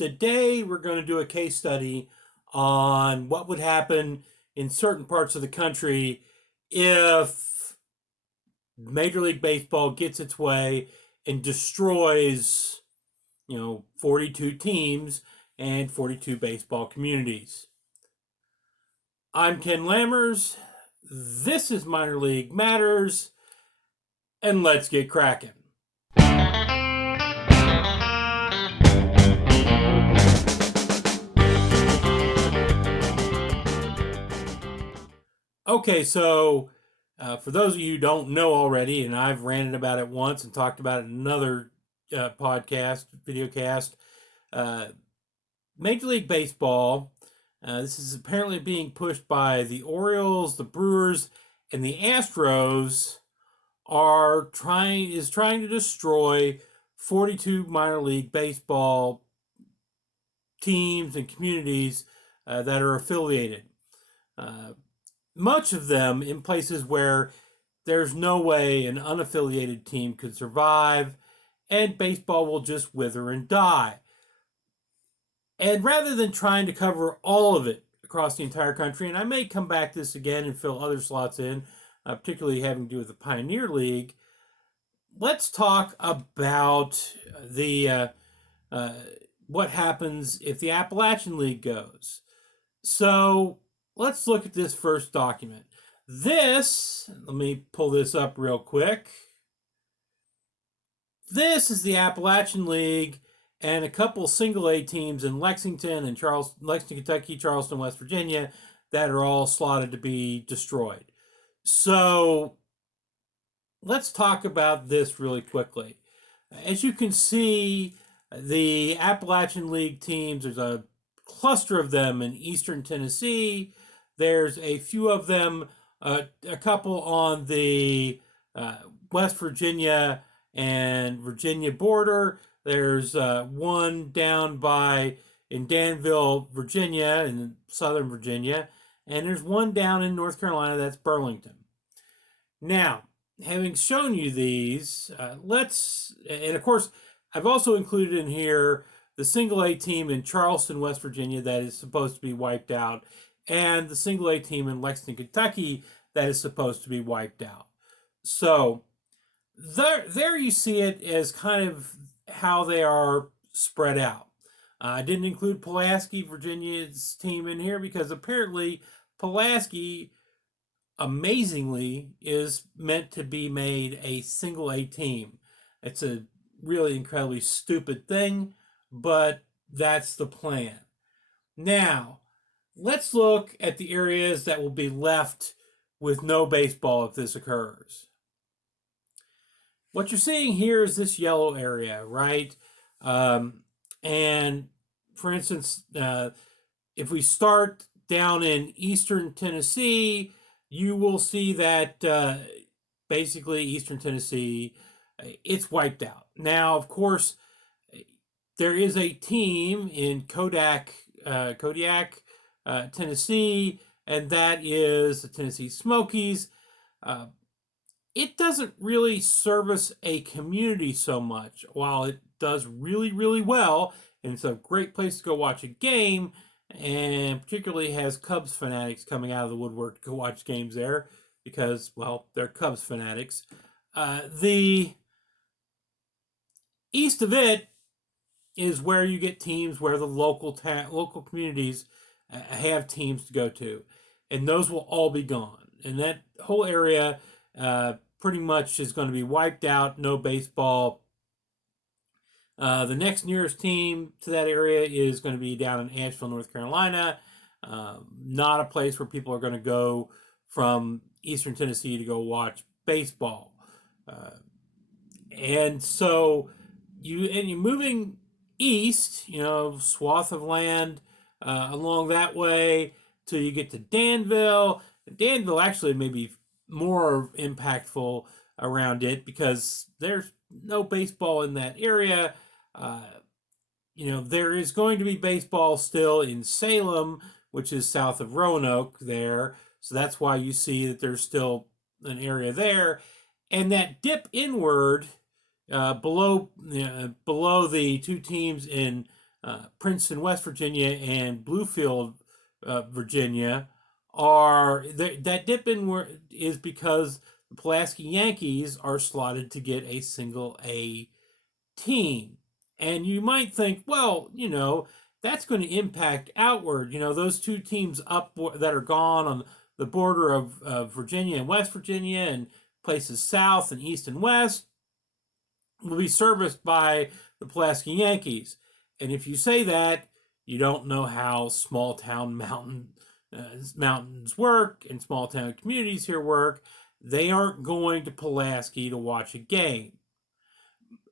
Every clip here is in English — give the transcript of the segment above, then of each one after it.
Today, we're going to do a case study on what would happen in certain parts of the country if Major League Baseball gets its way and destroys, 42 teams and 42 baseball communities. I'm Ken Lammers. This is Minor League Matters, and let's get cracking. Okay, so for those of you who don't know already, and I've ranted about it once and talked about it in another podcast, videocast, Major League Baseball, this is apparently being pushed by the Orioles, the Brewers, and the Astros, is trying to destroy 42 minor league baseball teams and communities that are affiliated. Much of them in places where there's no way an unaffiliated team could survive, and baseball will just wither and die. And rather than trying to cover all of it across the entire country, and I may come back to this again and fill other slots in, particularly having to do with the Pioneer League, let's talk about what happens if the Appalachian League goes. So let's look at this first document. Let me pull this up real quick. This is the Appalachian League and a couple single A teams in Lexington, Kentucky, Charleston, West Virginia, that are all slotted to be destroyed. So let's talk about this really quickly. As you can see, the Appalachian League teams, there's a cluster of them in eastern Tennessee. There's a few of them, a couple on the West Virginia and Virginia border. There's one down in Danville, Virginia, in southern Virginia, and there's one down in North Carolina, that's Burlington. Now, having shown you these, and of course, I've also included in here the single A team in Charleston, West Virginia, that is supposed to be wiped out, and the single A team in Lexington, Kentucky, that is supposed to be wiped out. So there you see it as kind of how they are spread out. I didn't include Pulaski, Virginia's team, in here because apparently Pulaski, amazingly, is meant to be made a single A team. It's a really incredibly stupid thing, but that's the plan. Now, let's look at the areas that will be left with no baseball if this occurs. What you're seeing here is this yellow area, right? And for instance, if we start down in eastern Tennessee, you will see that basically eastern Tennessee, it's wiped out. Now, of course, there is a team in Kodiak, Tennessee, and that is the Tennessee Smokies. It doesn't really service a community so much. While it does really, really well, and it's a great place to go watch a game, and particularly has Cubs fanatics coming out of the woodwork to go watch games there because, well, they're Cubs fanatics. The east of it is where you get teams where the local communities have teams to go to, and those will all be gone. And that whole area pretty much is going to be wiped out, no baseball. The next nearest team to that area is going to be down in Asheville, North Carolina. Not a place where people are going to go from eastern Tennessee to go watch baseball. And so you're moving east, swath of land along that way till you get to Danville. Danville actually may be more impactful around it because there's no baseball in that area. There is going to be baseball still in Salem, which is south of Roanoke there. So that's why you see that there's still an area there. And that dip inward below the two teams in Princeton, West Virginia, and Bluefield, Virginia, are that dip in is because the Pulaski Yankees are slotted to get a single A team. And you might think, well, that's going to impact outward. Those two teams up that are gone on the border of Virginia and West Virginia and places south and east and west will be serviced by the Pulaski Yankees. And if you say that, you don't know how small town mountains work and small town communities here work. They aren't going to Pulaski to watch a game.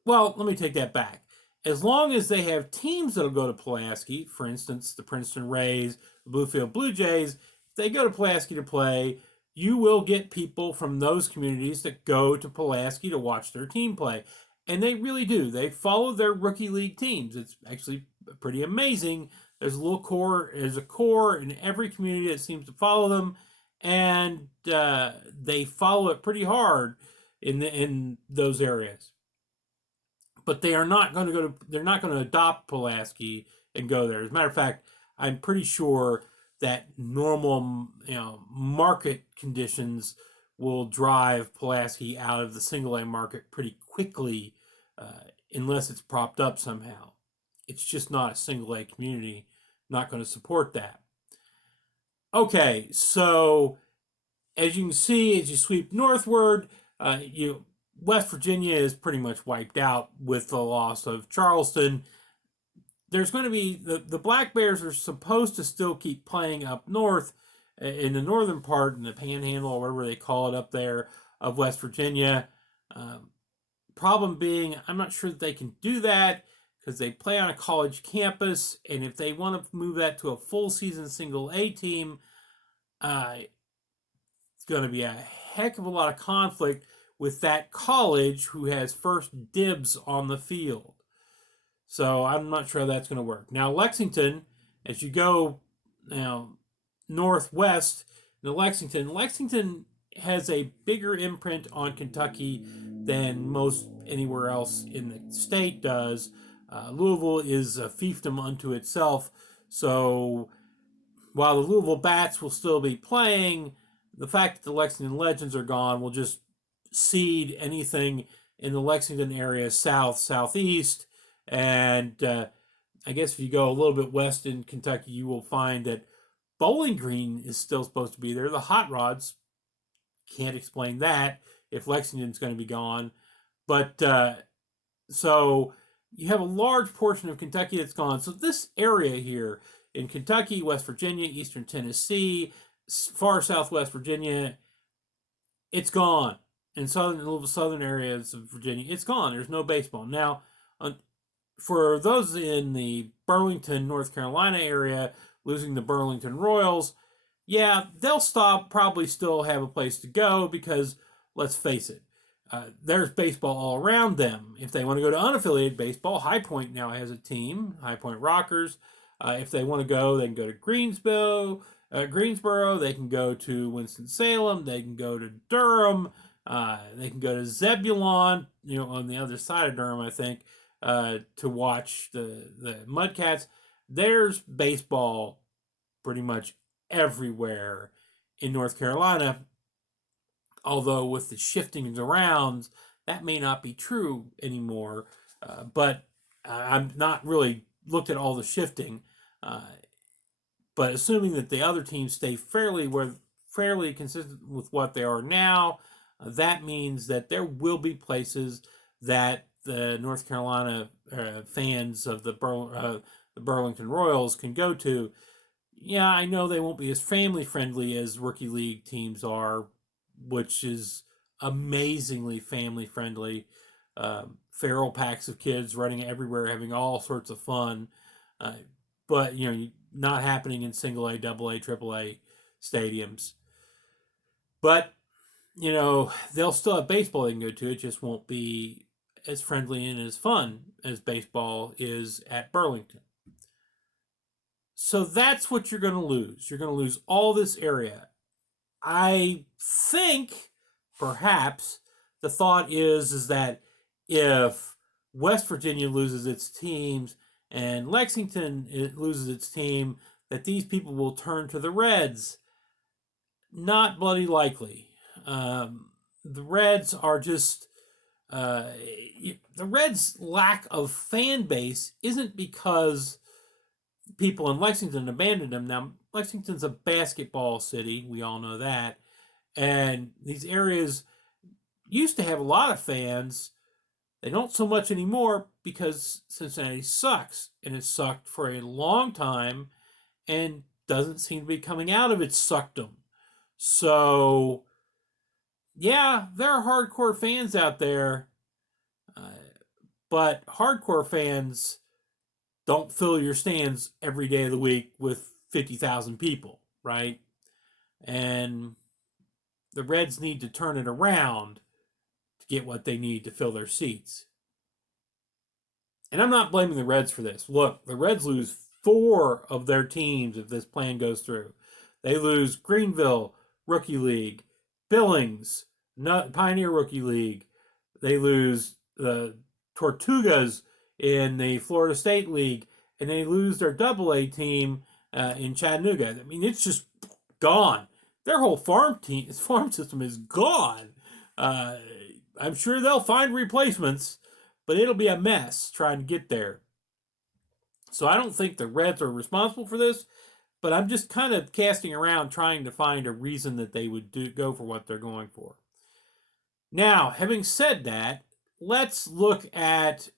Well, let me take that back. As long as they have teams that'll go to Pulaski, for instance, the Princeton Rays, the Bluefield Blue Jays, if they go to Pulaski to play, you will get people from those communities that go to Pulaski to watch their team play. And they really do. They follow their rookie league teams. It's actually pretty amazing. There's a core in every community that seems to follow them, and they follow it pretty hard in those areas. But they are not going to go to. They're not going to adopt Pulaski and go there. As a matter of fact, I'm pretty sure that normal, market conditions will drive Pulaski out of the single A market pretty quickly, unless it's propped up somehow. It's just not a single A community. Not going to support that. Okay, so as you can see, as you sweep northward, West Virginia is pretty much wiped out with the loss of Charleston. There's going to be the Black Bears are supposed to still keep playing up north in the northern part, in the Panhandle or whatever they call it up there of West Virginia. Problem being, I'm not sure that they can do that because they play on a college campus, and if they want to move that to a full season single A team, it's going to be a heck of a lot of conflict with that college who has first dibs on the field. So I'm not sure how that's going to work. Now, Lexington, as you go northwest to Lexington has a bigger imprint on Kentucky than most anywhere else in the state does. Louisville is a fiefdom unto itself. So while the Louisville Bats will still be playing, the fact that the Lexington Legends are gone will just seed anything in the Lexington area southeast. And I guess if you go a little bit west in Kentucky, you will find that Bowling Green is still supposed to be there. The Hot Rods, can't explain that if Lexington's going to be gone. But so you have a large portion of Kentucky that's gone. So this area here in Kentucky, West Virginia, Eastern Tennessee, far southwest Virginia, it's gone. In southern areas of Virginia, it's gone. There's no baseball. Now, for those in the Burlington, North Carolina area, losing the Burlington Royals, yeah, they'll probably still have a place to go because, let's face it, there's baseball all around them. If they want to go to unaffiliated baseball, High Point now has a team, High Point Rockers. If they want to go, they can go to Greensboro. They can go to Winston-Salem. They can go to Durham. They can go to Zebulon, on the other side of Durham, I think, to watch the Mudcats. There's baseball pretty much everywhere in North Carolina, although with the shiftings around, that may not be true anymore. But I'm not really looked at all the shifting. But assuming that the other teams stay fairly consistent with what they are now, that means that there will be places that the North Carolina fans of the Burlington Royals can go to. Yeah, I know they won't be as family friendly as rookie league teams are, which is amazingly family friendly. Feral packs of kids running everywhere, having all sorts of fun. But not happening in single A, double A, triple A stadiums. But they'll still have baseball they can go to. It just won't be as friendly and as fun as baseball is at Burlington. So that's what you're going to lose. You're going to lose all this area. I think perhaps the thought is that if West Virginia loses its teams and Lexington loses its team, that these people will turn to the Reds. Not bloody likely. The Reds are just the Reds' lack of fan base isn't because people in Lexington abandoned them. Now, Lexington's a basketball city. We all know that. And these areas used to have a lot of fans. They don't so much anymore because Cincinnati sucks. And it sucked for a long time and doesn't seem to be coming out of its suckdom. So, yeah, there are hardcore fans out there. But hardcore fans don't fill your stands every day of the week with 50,000 people, right? And the Reds need to turn it around to get what they need to fill their seats. And I'm not blaming the Reds for this. Look, the Reds lose 4 of their teams if this plan goes through. They lose Greenville, Rookie League, Billings, Pioneer Rookie League. They lose the Tortugas in the Florida State League, and they lose their Double-A team in Chattanooga. I mean, it's just gone. Their whole farm system is gone. I'm sure they'll find replacements, but it'll be a mess trying to get there. So I don't think the Reds are responsible for this, but I'm just kind of casting around trying to find a reason that they would go for what they're going for. Now, having said that, let's look at,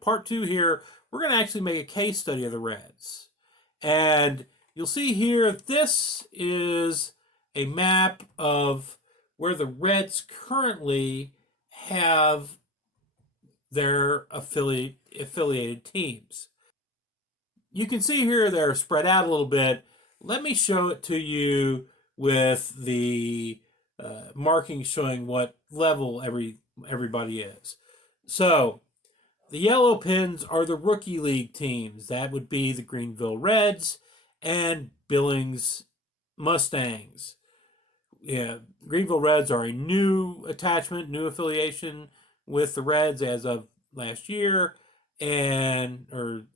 part 2 here. We're going to actually make a case study of the Reds. And you'll see here, this is a map of where the Reds currently have their affiliated teams. You can see here they're spread out a little bit. Let me show it to you with the markings showing what level everybody is. So the yellow pins are the Rookie League teams. That would be the Greenville Reds and Billings Mustangs. Yeah, Greenville Reds are a new attachment, new affiliation with the Reds as of last year, actually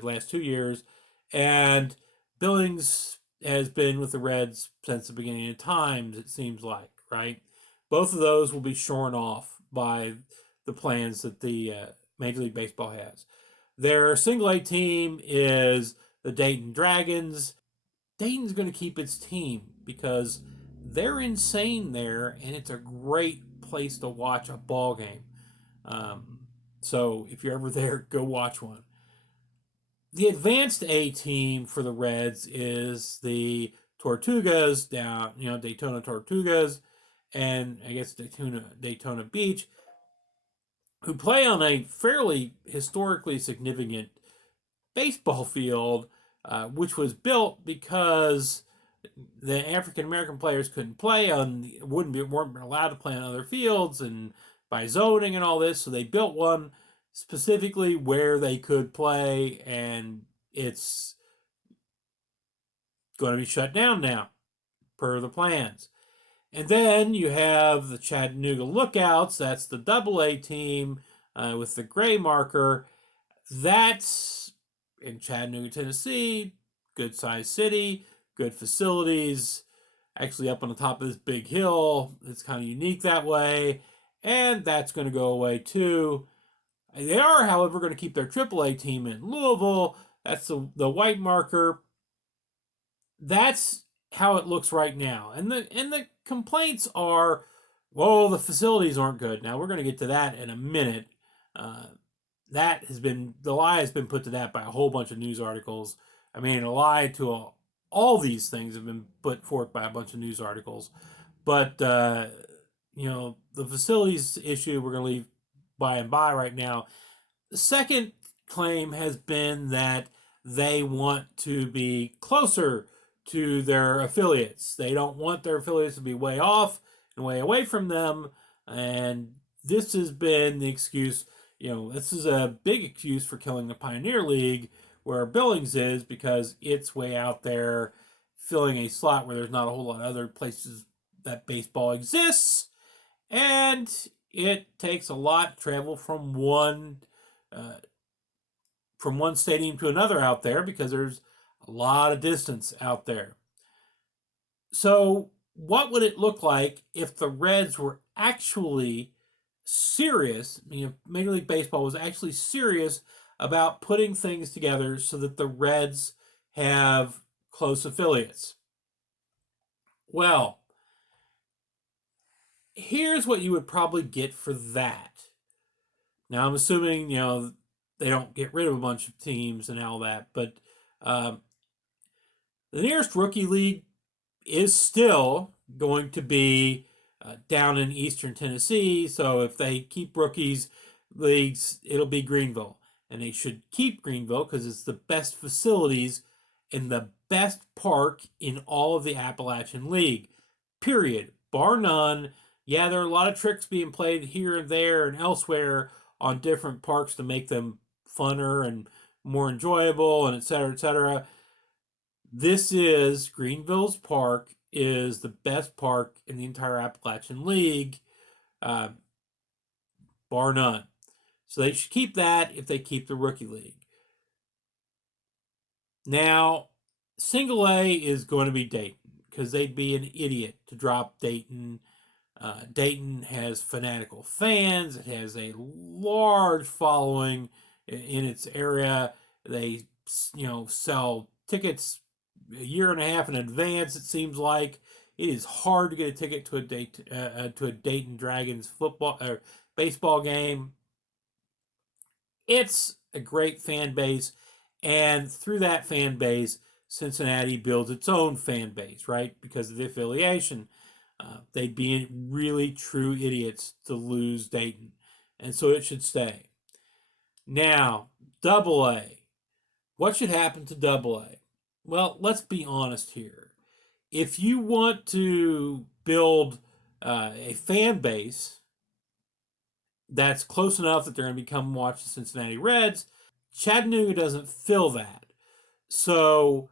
the last 2 years, and Billings has been with the Reds since the beginning of times, it seems like, right? Both of those will be shorn off by the plans that the Major League Baseball has. Their single-A team is the Dayton Dragons. Dayton's going to keep its team because they're insane there, and it's a great place to watch a ball game. So if you're ever there, go watch one. The advanced A team for the Reds is the Tortugas down, Daytona Tortugas, and I guess Daytona Beach, who play on a fairly historically significant baseball field, which was built because the African American players couldn't play weren't allowed to play on other fields, and by zoning and all this, so they built one specifically where they could play, and it's going to be shut down now per the plans. And then you have the Chattanooga Lookouts. That's the Double-A team with the gray marker. That's in Chattanooga, Tennessee. Good sized city, good facilities. Actually, up on the top of this big hill. It's kind of unique that way. And that's going to go away too. They are, however, going to keep their Triple-A team in Louisville. That's the white marker. That's how it looks right now. And the complaints are, well, the facilities aren't good. Now, we're going to get to that in a minute. The lie has been put to that by a whole bunch of news articles. I mean, a lie to all these things have been put forth by a bunch of news articles. But, the facilities issue we're going to leave by and by right now. The second claim has been that they want to be closer to their affiliates. They don't want their affiliates to be way off and way away from them. And this has been the excuse. This is a big excuse for killing the Pioneer League, where Billings is, because it's way out there filling a slot where there's not a whole lot of other places that baseball exists. And it takes a lot to travel from one from one stadium to another out there because there's a lot of distance out there. So, what would it look like if the Reds were actually serious? Major League Baseball was actually serious about putting things together so that the Reds have close affiliates. Well, here's what you would probably get for that. Now, I'm assuming, they don't get rid of a bunch of teams and all that, but um, the nearest rookie league is still going to be down in eastern Tennessee. So if they keep rookies leagues, it'll be Greenville. And they should keep Greenville because it's the best facilities and the best park in all of the Appalachian League. Period. Bar none. Yeah, there are a lot of tricks being played here and there and elsewhere on different parks to make them funner and more enjoyable and et cetera, et cetera. Greenville's park is the best park in the entire Appalachian League, uh, bar none. So they should keep that if they keep the rookie league. Now, single A is going to be Dayton because they'd be an idiot to drop Dayton. Dayton has fanatical fans. It has a large following in its area. They, sell tickets a year and a half in advance. It seems like it is hard to get a ticket to a Dayton Dragons football or baseball game. It's a great fan base, and through that fan base, Cincinnati builds its own fan base, right? Because of the affiliation. They'd be really true idiots to lose Dayton, and so it should stay. Now, Double A. What should happen to Double A? Well, let's be honest here. If you want to build a fan base that's close enough that they're going to become watch the Cincinnati Reds, Chattanooga doesn't fill that. So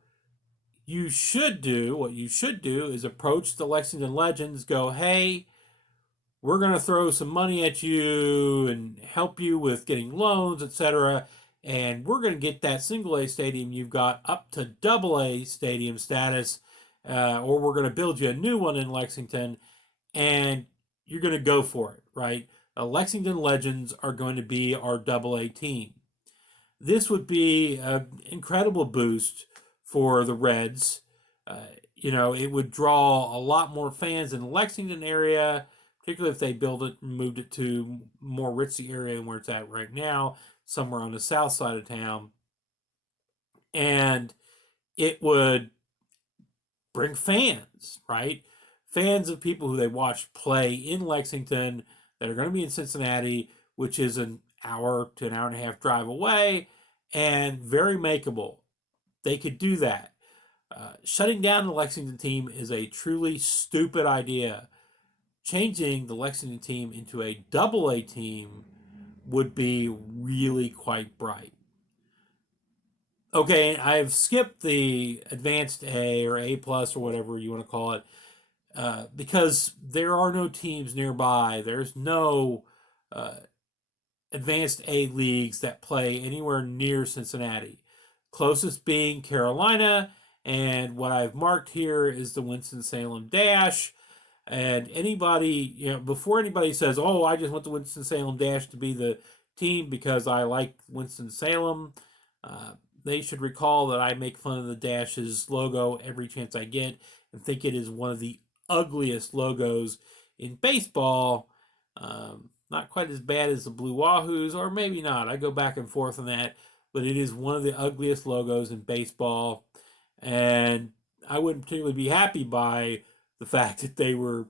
what you should do is approach the Lexington Legends, go, hey, we're going to throw some money at you and help you with getting loans, etc. And we're going to get that single A stadium you've got up to double A stadium status, or we're going to build you a new one in Lexington, and you're going to go for it, right? Lexington Legends are going to be our double A team. This would be an incredible boost for the Reds. It would draw a lot more fans in the Lexington area, particularly if they build it and moved it to more ritzy area than where it's at right now, somewhere on the south side of town. And it would bring fans, right? Fans of people who they watch play in Lexington that are going to be in Cincinnati, which is an hour to an hour and a half drive away, and very makeable. They could do that. Shutting down the Lexington team is a truly stupid idea. Changing the Lexington team into a double A team would be really quite bright. Okay, I've skipped the advanced A or A plus or whatever you want to call it, because there are no teams nearby. There's no advanced A leagues that play anywhere near Cincinnati. Closest being Carolina, and what I've marked here is the Winston-Salem Dash. And anybody, before anybody says, oh, I just want the Winston-Salem Dash to be the team because I like Winston-Salem, they should recall that I make fun of the Dash's logo every chance I get and think it is one of the ugliest logos in baseball. Not quite as bad as the Blue Wahoos, or maybe not. I go back and forth on that, but it is one of the ugliest logos in baseball. And I wouldn't particularly be happy by the fact that they were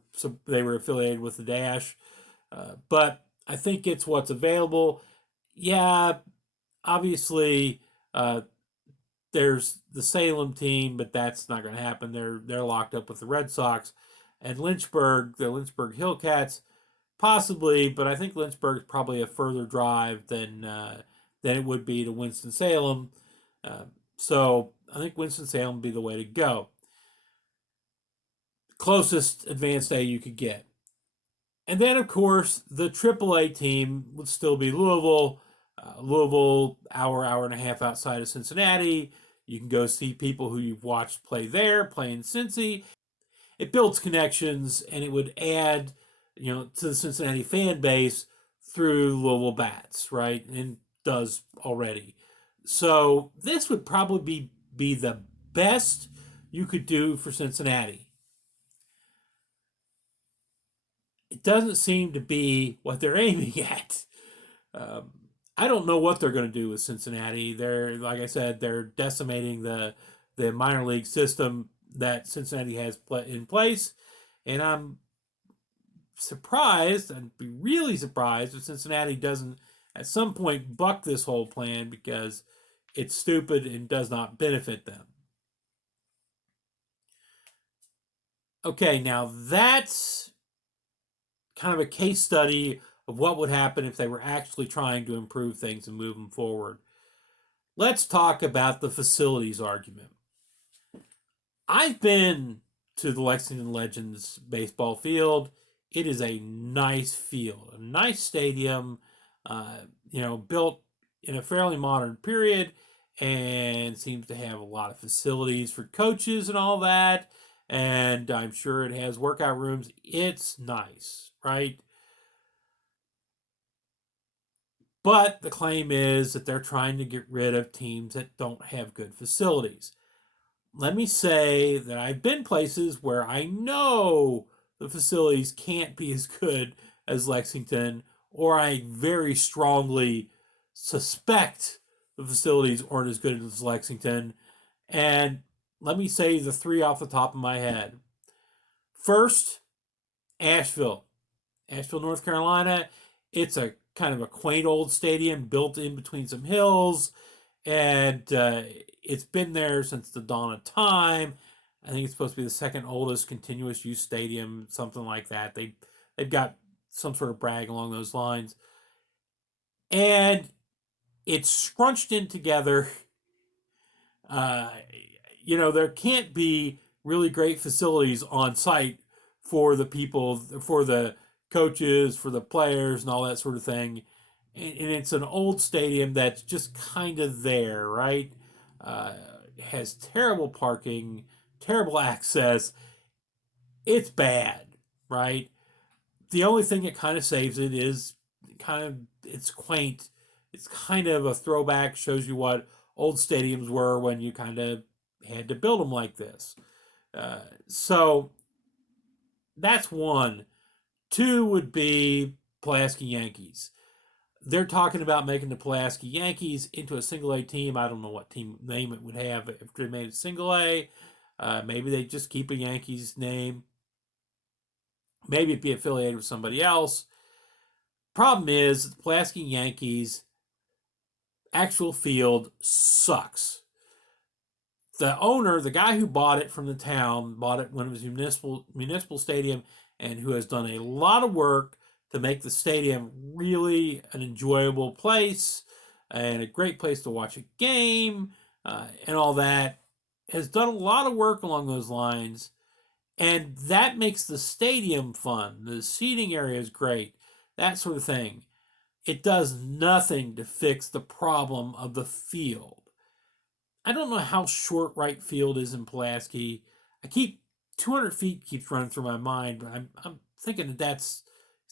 affiliated with the Dash, but I think it's what's available. Yeah, obviously, there's the Salem team, but that's not going to happen. They're locked up with the Red Sox, and Lynchburg, the Lynchburg Hillcats, possibly, but I think Lynchburg's probably a further drive than it would be to Winston Salem. So I think Winston Salem would be the way to go. Closest advanced A you could get. And then, of course, the AAA team would still be Louisville. Louisville, hour and a half outside of Cincinnati. You can go see people who you've watched play there, play in Cincy. It builds connections, and it would add, to the Cincinnati fan base through Louisville bats, right? And does already. So this would probably be the best you could do for Cincinnati. It doesn't seem to be what they're aiming at. Um, I don't know what they're going to do with Cincinnati. They're, like I said, they're decimating the minor league system that Cincinnati has in place, and I'm surprised. I'd be really surprised if Cincinnati doesn't at some point buck this whole plan, because it's stupid and does not benefit them. Okay, now that's kind of a case study of what would happen if they were actually trying to improve things and move them forward. Let's talk about the facilities argument. I've been to the Lexington Legends baseball field. It is a nice field, a nice stadium, built in a fairly modern period, and seems to have a lot of facilities for coaches and all that. And I'm sure it has workout rooms. It's nice, right? But the claim is that they're trying to get rid of teams that don't have good facilities. Let me say that I've been places where I know the facilities can't be as good as Lexington, or I very strongly suspect the facilities aren't as good as Lexington. And let me say the three off the top of my head. First, Asheville, North Carolina. It's a kind of a quaint old stadium built in between some hills, and it's been there since the dawn of time. I think it's supposed to be the second oldest continuous use stadium, something like that. They've got some sort of brag along those lines, and it's scrunched in together. There can't be really great facilities on site for the people, for the coaches, for the players, and all that sort of thing. And it's an old stadium that's just kind of there, right? Has terrible parking, terrible access. It's bad, right? The only thing that kind of saves it is it's quaint. It's kind of a throwback, shows you what old stadiums were when you kind of had to build them like this. So that's one. Two would be Pulaski Yankees. They're talking about making the Pulaski Yankees into a single A team. I don't know what team name it would have if they made it single A. Maybe they just keep a Yankees name. Maybe it'd be affiliated with somebody else. Problem is, the Pulaski Yankees actual field sucks. The owner, the guy who bought it from the town, bought it when it was municipal stadium, and who has done a lot of work to make the stadium really an enjoyable place and a great place to watch a game and all that, has done a lot of work along those lines, and that makes the stadium fun. The seating area is great, that sort of thing. It does nothing to fix the problem of the field. I don't know how short right field is in Pulaski. 200 feet keeps running through my mind, but I'm thinking it's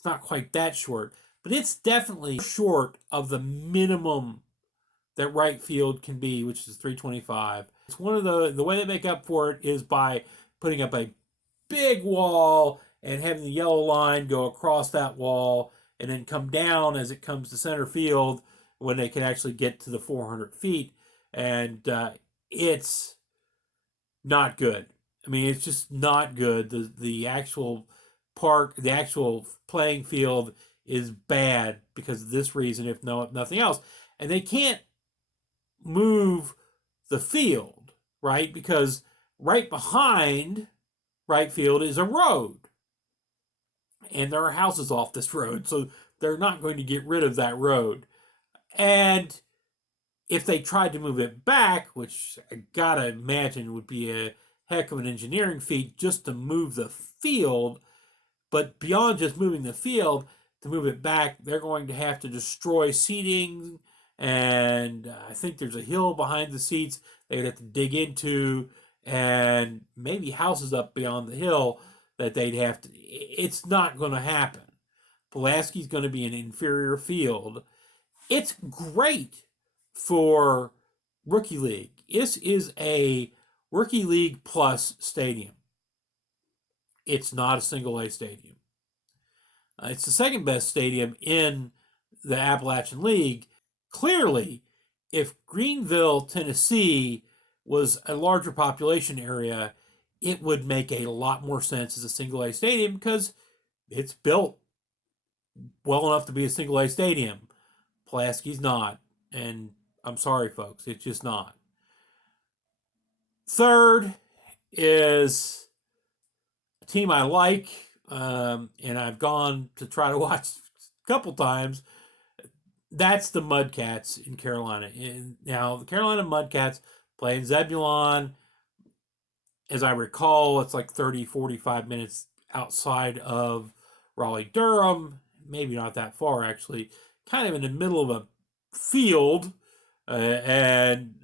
not quite that short, but it's definitely short of the minimum that right field can be, which is 325. It's one of the way they make up for it is by putting up a big wall and having the yellow line go across that wall and then come down as it comes to center field when they can actually get to the 400 feet. And it's not good. I mean, it's just not good. The actual park, the actual playing field is bad because of this reason, if nothing else. And they can't move the field, right? Because right behind right field is a road. And there are houses off this road, so they're not going to get rid of that road. And if they tried to move it back, which I gotta imagine would be a heck of an engineering feat just to move the field, but beyond just moving the field, to move it back, they're going to have to destroy seating and I think there's a hill behind the seats they'd have to dig into, and maybe houses up beyond the hill that they'd have to. It's not going to happen. Pulaski's going to be an inferior field. It's great for Rookie League. This is a Rookie League Plus stadium. It's not a single A stadium. It's the second best stadium in the Appalachian League. Clearly, if Greenville, Tennessee was a larger population area, it would make a lot more sense as a single A stadium because it's built well enough to be a single A stadium. Pulaski's not, and I'm sorry, folks, it's just not. Third is a team I like, and I've gone to try to watch a couple times. That's the Mudcats in Carolina. And now, the Carolina Mudcats play in Zebulon. As I recall, it's like 30, 45 minutes outside of Raleigh-Durham. Maybe not that far, actually. Kind of in the middle of a field. And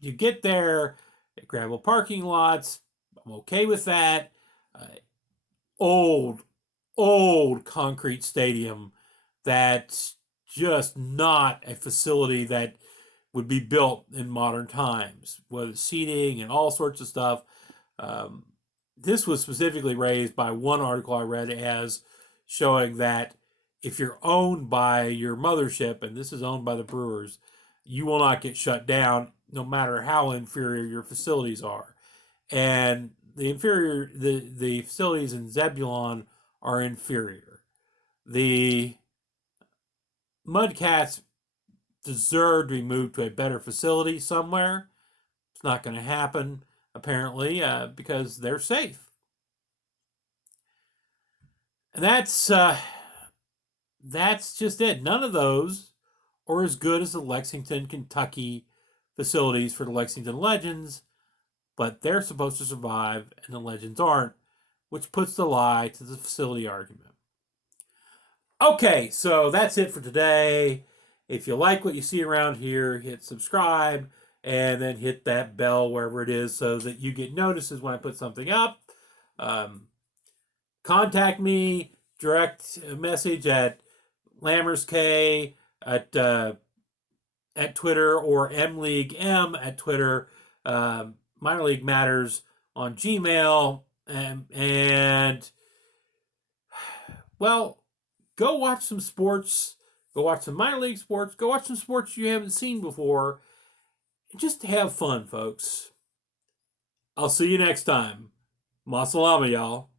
you get there, gravel parking lots. I'm okay with that. Old concrete stadium that's just not a facility that would be built in modern times, with seating and all sorts of stuff. This was specifically raised by one article I read as showing that if you're owned by your mothership, and this is owned by the Brewers, you will not get shut down no matter how inferior your facilities are. And the facilities in Zebulon are inferior. The Mudcats deserve to be moved to a better facility somewhere. It's not going to happen, apparently, because they're safe. And that's just it. None of those are as good as the Lexington, Kentucky facilities for the Lexington Legends, but they're supposed to survive, and the Legends aren't, which puts the lie to the facility argument. Okay, so that's it for today. If you like what you see around here, hit subscribe and then hit that bell wherever it is so that you get notices when I put something up. Contact me, direct message at LammersK at Twitter, or MLeagueM at Twitter. Minor League Matters on Gmail, and well, go watch some sports. Go watch some minor league sports. Go watch some sports you haven't seen before. Just have fun, folks. I'll see you next time. Masalama, y'all.